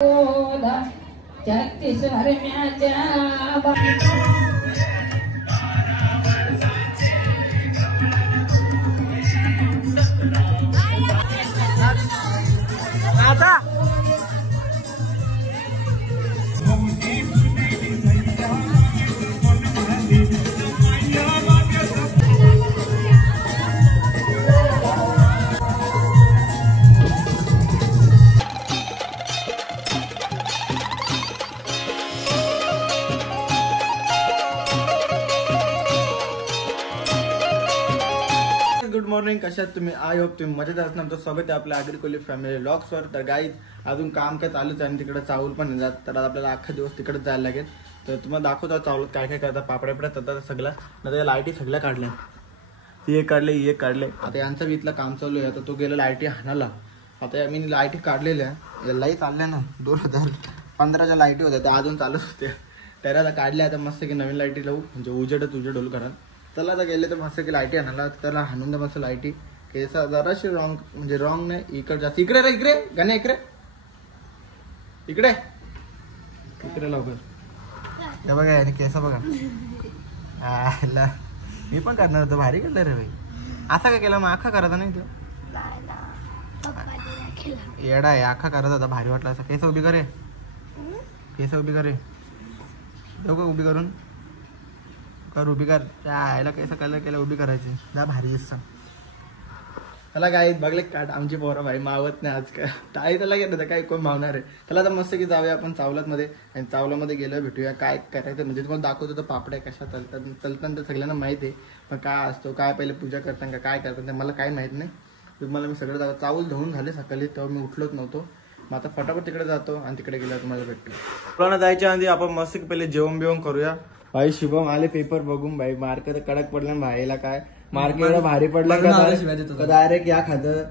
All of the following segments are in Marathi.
छत्तीसवर आता गुड मॉर्निंग. कशात तुम्ही? आय होप तुम्ही मजेत असणार. आमचं स्वागत आहे आपल्या आग्रिकोली फॅमिली व्लॉग्सवर. तर गाईज अजून काम काय चालूच आहे आणि तिकडे चावल पण नाही जात, तर आपल्याला अख्खा दिवस तिकडे जायला लागेल. तर तुम्हाला दाखवतो चावलत काय काय करतात. पापड्या तर सगळं आता लाईटी सगळ्या काढल्या, ती एक काढले ही एक काढले. आता यांचं बी इथलं काम चालू आहे. आता तो गेला लाईटी हाणाला. आता मी लाईटी काढलेल्या लाईट चालल्या ना 2015च्या लाईटी होत्या त्या अजून चालूच होत्या. त्याला आता काढल्या. आता मस्त की नवीन लाईटी लावू म्हणजे उजेड होल करा. त्याला आता गेले तर मस्त की लाईटी आणायला त्याला हाणून द्या मस्त लाईटी. केस जराशी रॉंग म्हणजे रॉंग नाही इकडे जास्त. इकडे रे इकडे गाणे इकडे इकडे इकडे लवकर. हे बघा आणि केस बघा. मी पण करणार होतो. भारी केलं रे भाई. असा काय केला मग? आखा करायचा नाही तो येडा आहे. आखा करायचा होता. भारी वाटला असं. केस उभी करे केस उभी करे देऊ का उभी करून कर उभी कर. यायला कैसा कलर केला उभी करायची जा भारी दिसत. त्याला काय बघले काट आमची पोरं भाई मावत नाही आज काय टाळी त्याला गेलं तर काय कोण मावणार आहे. त्याला आता मस्त की जाऊया आपण चावलात मध्ये आणि चावलामध्ये गेलं भेटूया काय करायचं म्हणजे तुम्हाला दाखवतो. तर पापड्या कशा तलतात तर सगळ्यांना माहिती आहे. पण काय असतो काय पहिले पूजा करताना का काय करतात मला काय माहित नाही. तुम्हाला मी सगळं चावल धुवून झाले सकाळी तेव्हा मी उठलोच नव्हतो. मग आता फटाफट तिकडे जातो आणि तिकडे गेल्यावर तुम्हाला भेटतो. आपल्याला जायच्या आधी आपण मस्त पहिले जेवण बिवण करूया. भाई शुभम आले पेपर बघून. भाई मार्क तर कडक पडला ना भाईला. काय मार्क एवढा भारी पडला का डायरेक्ट या खातं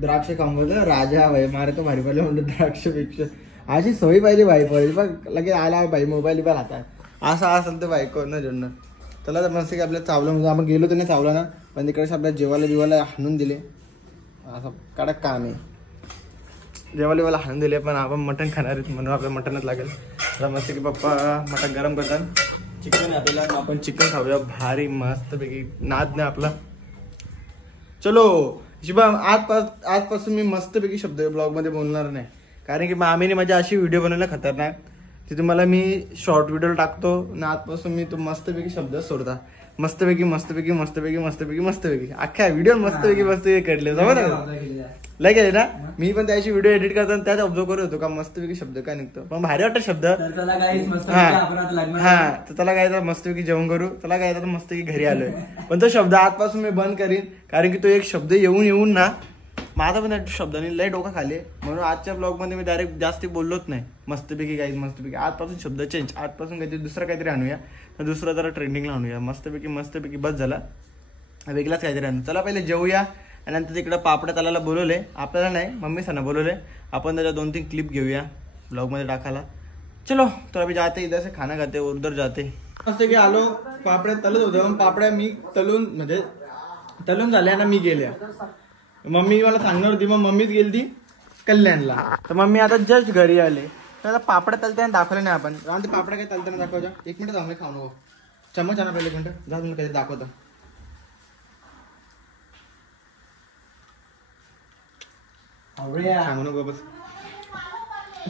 द्राक्ष खाऊन राजा भाई मार्क भारी पडला म्हणतो द्राक्षपेक्षा. अशी सोयी पाहिजे भाई पडेल बघ लगेच आला भाई मोबाईल बिबाईल हातात असा असेल तर भाई कोण जोडणार. त्याला तर मस्त की आपल्या चावलं म्हणजे आपण गेलो तर नाही चावला ना पण तिकडे आपल्या जेवायला बिवायला हाणून दिले. असं कडक काम आहे. जेवायला हाणून दिले पण आपण मटण खाणार आहेत म्हणून आपल्याला मटणच लागेल. तर मस्त की पप्पा मटण गरम करतात. चिकन आपल्याला आपण चिकन खाऊया भारी मस्त पैकी. नाद नाही आपला. चलो शिवम आजपासून मी मस्तपैकी शब्द ब्लॉग मध्ये बोलणार नाही. कारण की मामीने माझ्या अशी व्हिडिओ बनवल्या खतरनाक ती तुम्हाला मी शॉर्ट व्हिडिओ टाकतो आणि आजपासून मी तो मस्तपैकी शब्द सोडता. मस्तपैकी मस्तपैकी मस्तपैकी मस्तपैकी मस्तपैकी अख्ख्या व्हिडिओ मस्तपैकी कडले समज लय गेले ना. मी पण त्याची व्हिडिओ एडिट करताना त्यात ऑब्झर्व करत होतो का मस्तपैकी शब्द काय निघतो. पण भारी वाटतं शब्द. हा तर त्याला काय मस्तपैकी जेवण करू. त्याला काय तर मस्तपैकी घरी आलोय. पण तो शब्द आजपासून मी बंद करीन कारण की तो एक शब्द येऊन ना माझा पण शब्दाने लय डोका खाली. म्हणून आजच्या ब्लॉग मध्ये मी डायरेक्ट जास्त बोललोच नाही. मस्तपैकी काही मस्तपैकी आजपासून शब्द चेंज. आजपासून काहीतरी दुसरा काहीतरी आणूया तर दुसरा जरा ट्रेंडिंगला आणूया. मस्तपैकी बस झाला वेगळाच काहीतरी आणू. चला पहिले जेवूया आणि नंतर तिकडं पापड्या तलाला बोलवले. आपल्याला नाही मम्मी सना बोलवले. आपण त्याच्या 2-3 क्लिप घेऊया ब्लॉग मध्ये टाकायला. चलो तर अभी जाते इधर से खाना खाते उधर जाते. मस्त की आलो पापड्या तलत होत्या पण पापड्या मी तलून झाल्या ना मी गेल्या. मम्मी मला सांगणार होती मग मम्मीच गेली ती कल्याणला. तर मम्मी आता जस्ट घरी आले. तर पापड्या तलताना दाखवले नाही आपण. ते पापड्या काय तलताना दाखवायच्या. 1 मिनिट जाऊन खाऊ नको चम्मच आणा पहिले 1 मिनिट जा तुम्ही कधी दाखवता. सांगू नको बस.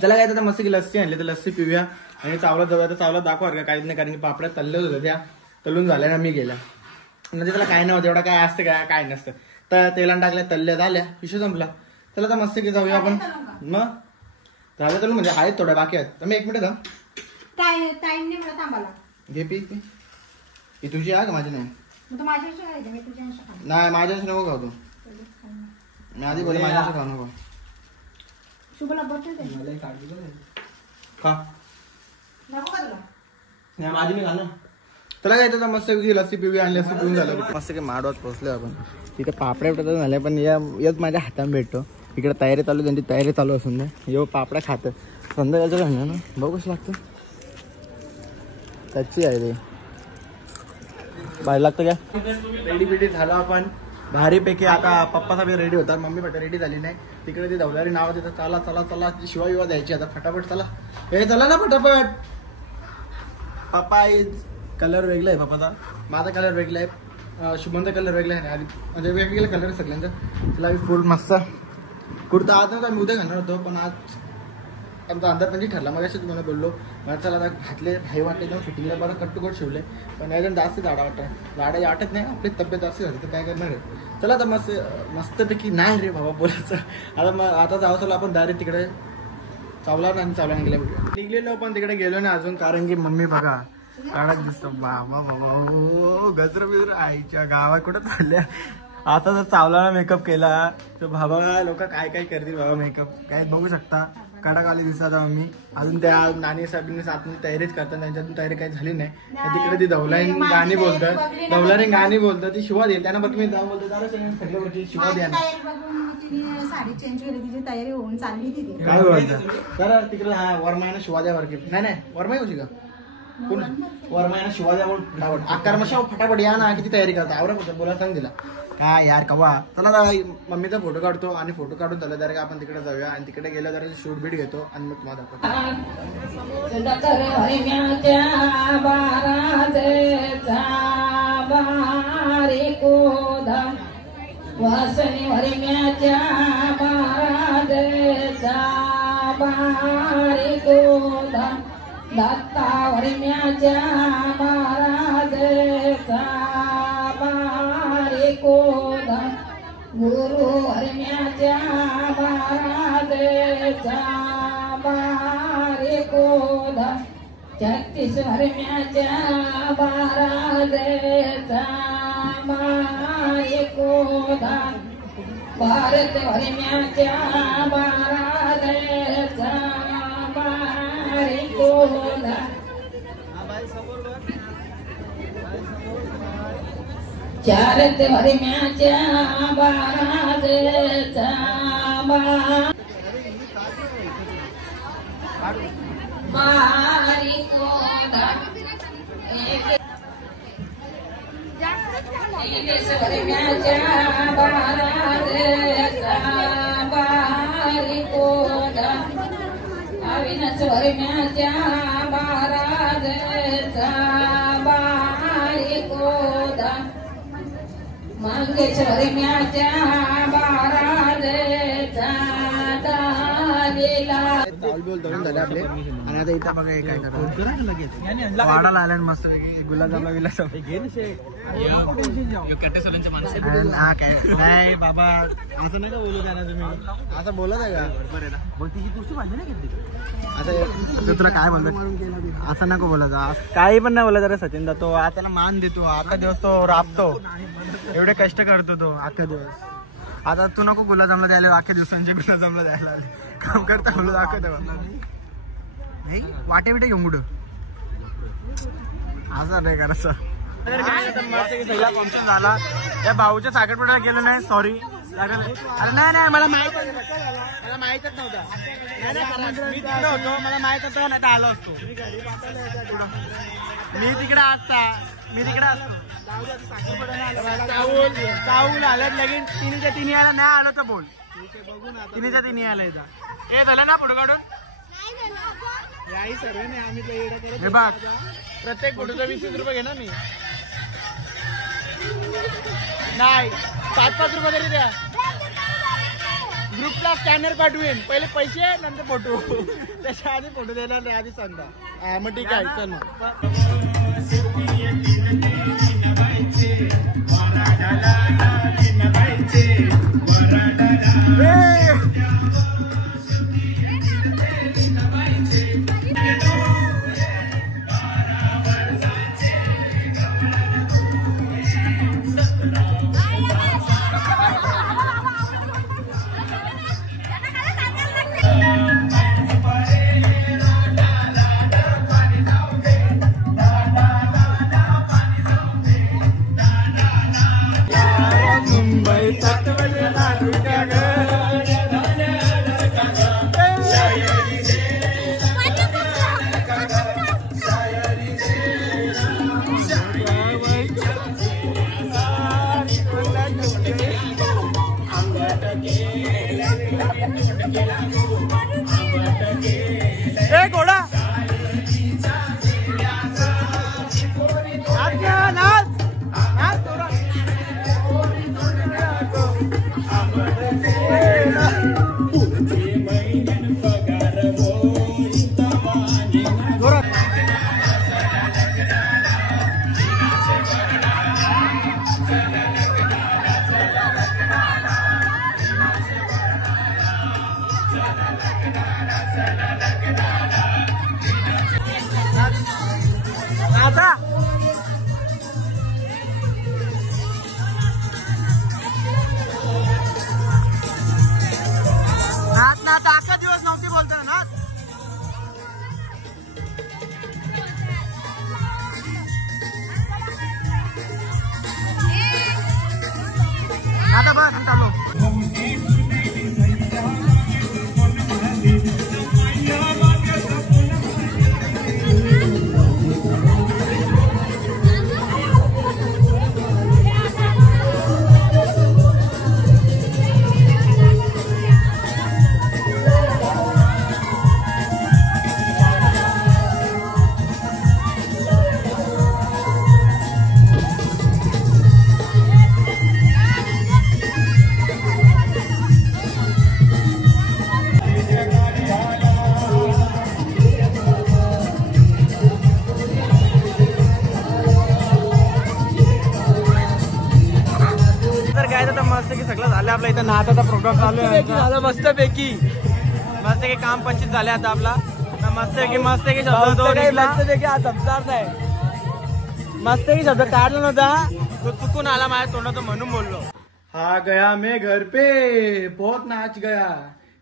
त्याला काय तर मस्त की लस्सी आणली तर लस्सी पिऊया आणि चावला जाऊया. तर चावला दाखवा का काहीच नाही कारण की पापड्या तलल्या होत्या त्या तलून झाल्या ना मी गेल्या. म्हणजे त्याला काय नव्हतं एवढं काय असतं काय नसतं. तर तेलान टाकल्या तल्ल्या झाल्या विषय संपला. त्याला तर मस्त की जाऊया आपण. मग झालं तलून म्हणजे आहेत थोड्या बाकी आहेत. तर मी 1 मिनिट घे पी ही तुझी आहे का माझी नाही. नाही माझ्याशी नको खाऊ तू. मी आधी बोलले माझ्याशी खाऊ नको. माझी मी खाणार. त्याला काय तर मस्त लस्सी पिऊया आणि लस्सी पिऊन झालं. मस्त की माडवात पोहोचलो आपण. तिथे पापड्या भेटत झाले पण याच माझ्या हाताने भेटतो. इकडे तयारी चालू त्यांची तयारी चालू असून ना येऊ पापड्या खातं संध्याकाळचं घालणार ना बघू कसं लागतं. त्याची आहे ते बाहेर लागतं का. रेडी बिडी झालं आपण भारीपैकी आता पप्पाचा बी रेडी होता, मम्मी फटा रेडी झाली नाही. तिकडे ती धवलारी नाव तिथं चला चला चला शिवा विवा द्यायची आता फटाफट चला. हे चला ना फटाफट. पप्पा कलर वेगळा आहे पप्पाचा, माझा कलर वेगळा आहे, शुभमचा कलर वेगळा आहे आधी म्हणजे वेगवेगळे कलर आहे सगळ्यांचा. तिला फुल मस्त कुर्ता आज नव्हता, मी उद्या घालणार होतो पण आज आमचा अंदाज म्हणजे ठरला. मग असे तुम्हाला बोललो मला चला आता घातले भाई वाटले जाऊन फिटिंगला बरं कट टू कट शिवले. पण याच्यात जास्त जाडा लाडाची वाटत नाही, आपली तब्येत जास्त झाली तर काय करणार आहे. चला आता मस्तपैकी नाही रे बाबा बोलायचं. आता मग आता जावं चला आपण डायरेक्ट तिकडे चावला निघलेलो पण तिकडे गेलो नाही अजून, कारण की मम्मी बघा काढत दिसतो बाबा बाबा गजर बिजर आईच्या गावात कुठं चालल्या. आता जर चावला मेकअप केला तर बाबा लोक काय काय करतील बाबा. मेकअप काय बघू शकता कडकवाली दिसतात मम्मी. अजून त्या नानी साहेबांनी सातनी तयारीच करतात, त्यांच्यातून तयारी काही झाली नाही. तिकडे ती धवलारी गाणी बोलतात, धवलारी गाणी बोलतात, ती शिवा देईल त्यांना. बघ मी जाऊन बोलतो शिवा द्या साडी चेंज केली, तिची तयारी होऊन चालली तिथे. काय बोलतात तर तिकडे हा वरमायना शिवा द्या वरकी नाही वरमाई होती का कोण वरमायना शिवा द्या बोल फटाफट आकार मशा फटाफट या ना. किती तयारी करता आवरा बोला सांग तिला काय यार कवा. चला मम्मीचा फोटो काढतो आणि फोटो काढून झाला जरा का आपण तिकडे जाऊया आणि तिकडे गेल्या जरा शूट बीट घेतो आणि मग तुम्हाला दाखवतो. वासनी वरिम्याच्या बारादेचा बारी गोधा दत्ता वरिम्याच्या बारादेचा बारी गोधा गुरु वरिम्याच्या बारादेचा बारी गोधा 36 वरिम्याच्या बारादेचा कोदा भारत वरिम्याच्या बारादेचा बारी कोदा चारत वरिम्याच्या बारादेचा बारी कोदा वरिम्याच्या बारादेचा बारी कोदा अविनाश वरिम्याच्या बारादेचा बारी कोदा मंगेश वरिम्याच्या बारादेचा दालीला धरून झाले आपले. आणि आता इथं बघा हे काय करतात वाडाला आल्या मस्त गुलाबजामला गेला नाही बाबा असं नाही का बोलू द्या ना तुम्ही. असं बोलत आहे का असं तुला काय बोलतो असं नको बोलायचं. काही पण नाही बोलायचं रे सचिन दा. तो त्याला मान देतो अख्खा दिवस तो राबतो, एवढे कष्ट करतो तो अख्खा दिवस. आता तू नको गुलाबजामला द्यायला, अख्ख्या दिवसांचे गुलाबजामला द्यायला काम करता बोलू दाखवतो नाही वाटे बिटे घेऊन कुठं असं नाही करायचं. पहिला फंक्शन झाला त्या भाऊच्या साखरपुड्याला गेलो नाही सॉरी. अरे नाही नाही मला माहित मला माहितच नव्हता. मी तिकडे होतो मला माहित होतं नाही तर आलो असतो. मी तिकडे असतो चावूल आल्यात लगेच तिन्हीच्या तिन्ही आला नाही आलं तर बोल तिन्हीच्या तिन्ही आलं इथं. हे झालं ना फोटो काढून हे बघ प्रत्येक फोटोचा 20 रुपये घेणार मी नाही 5-5 रुपये तरी द्या. ग्रुपला स्कॅनर पाठवेन पहिले पैसे नंतर फोटो त्याच्या आधी फोटो देणार नाही आधी सांगता. मग ठीक आहे चल नाचा नाच नाच अख्खा दिवस नव्हती बोलतो ना आता बस चालू आपला इथं नाचाचा प्रोग्राम चालू आहे झालं मस्तपैकी काम पंचित झाले आता आपला मस्तपैकी शब्द काढला नव्हता तो चुकून आला माझ्या तोंडात म्हणून बोललो हा गया मैं घर पे बहुत नाच गया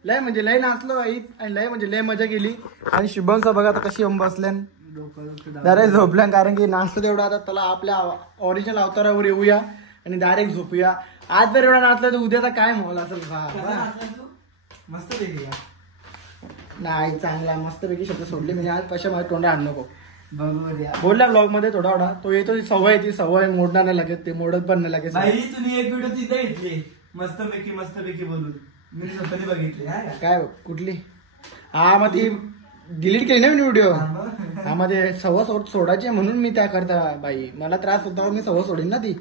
लय म्हणजे लय नाचलो आणि लय म्हणजे लय मजा केली आणि शुभमचा बघा आता कशी बसल्यान डायरेक्ट झोपल्यान कारण की नाचतो तेवढा आता त्याला आपल्या ओरिजिनल अवतारावर येऊया आणि डायरेक्ट झोपूया आज जर एवढा नाचला तर उद्याचा काय माहोल असेल मस्त पैकी नाही चांगला मस्त पैकी शब्द सोडले म्हणजे आज पैसे माझ्या तोंडा आण नको बोलला ब्लॉग मध्ये थोडा तो येतो ती सवय मोडणार नाही लागेल ते मोडत पण नाही लागेल तुम्ही एक व्हिडिओ तिथे घेतली मस्तपैकी बोलून मी स्वतःने बघितली काय कुठली हा मग ती डिलीट केली ना मी व्हिडिओ हा मध्ये सव्वा सोडायची म्हणून मी त्या करता बाई मला त्रास होता मी सव्वा सोडीन ना ती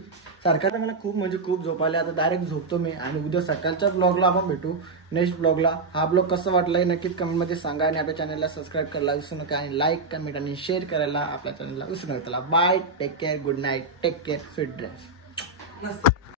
सारखा तर मला खूप म्हणजे खूप झोपायला आता डायरेक्ट झोपतो मी आणि उद्या सकाळच्याच ब्लॉगला आपण भेटू नेक्स्ट ब्लॉगला हा ब्लॉग कसं वाटलाय नक्कीच कमेंटमध्ये सांगा आणि आपल्या चॅनलला सबस्क्राईब करायला विसरू नका आणि लाईक कमेंट आणि शेअर करायला आपल्या चॅनलला विसरू नका bye take care good night take care sweet dress